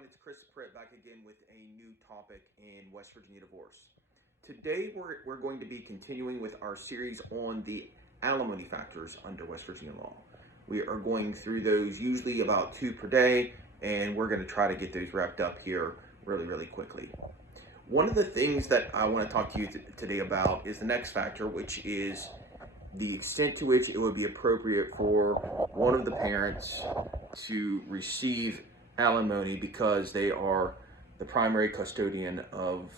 everyone, it's Chris Pritt back again with a new topic in West Virginia divorce. Today we're going to be continuing with our series on the alimony factors under West Virginia law. We are going through those usually about 2 per day, and we're going to try to get those wrapped up here really quickly. One of the things that I want to talk to you today about is the next factor, which is the extent to which it would be appropriate for one of the parents to receive alimony because they are the primary custodian of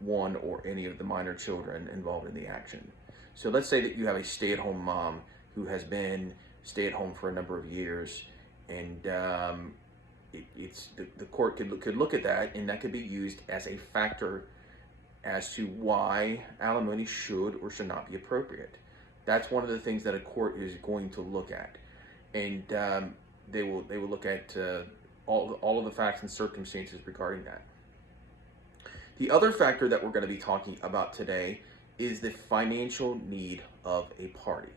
one or any of the minor children involved in the action. So let's say that you have a stay-at-home mom who has been stay-at-home for a number of years, and the court could look at that, and that could be used as a factor as to why alimony should or should not be appropriate. That's one of the things that a court is going to look at, and they will look at all of the facts and circumstances regarding that. The other factor that we're going to be talking about today is the financial need of a party.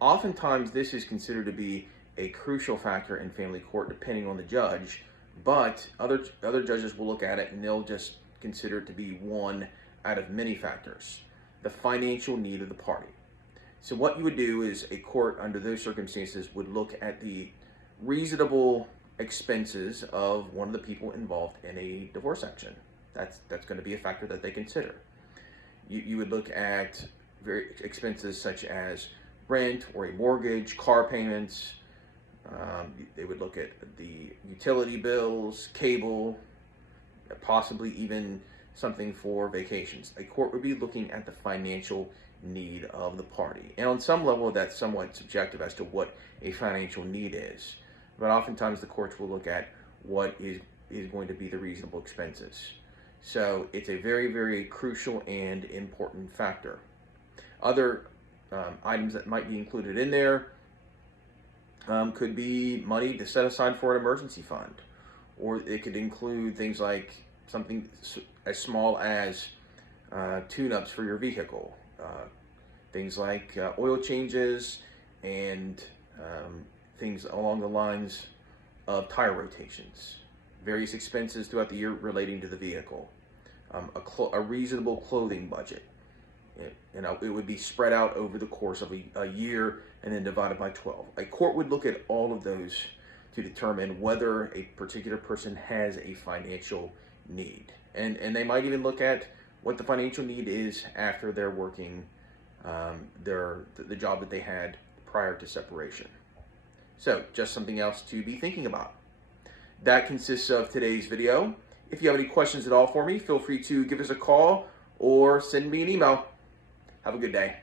Oftentimes, this is considered to be a crucial factor in family court, depending on the judge, but other judges will look at it and they'll just consider it to be one out of many factors: the financial need of the party. So what you would do is a court under those circumstances would look at the reasonable expenses of one of the people involved in a divorce action. That's going to be a factor that they consider. You would look at expenses such as rent or a mortgage, car payments. They would look at the utility bills, cable, possibly even something for vacations. A court would be looking at the financial need of the party. And on some level, that's somewhat subjective as to what a financial need is. But oftentimes the courts will look at what is going to be the reasonable expenses. So it's a very crucial and important factor. Other items that might be included in there could be money to set aside for an emergency fund, or it could include things like something as small as tune-ups for your vehicle, things like oil changes and things along the lines of tire rotations, various expenses throughout the year relating to the vehicle, a reasonable clothing budget. It would be spread out over the course of a year and then divided by 12. A court would look at all of those to determine whether a particular person has a financial need. And they might even look at what the financial need is after they're working the job that they had prior to separation. So just something else to be thinking about. That consists of today's video. If you have any questions at all for me, feel free to give us a call or send me an email. Have a good day.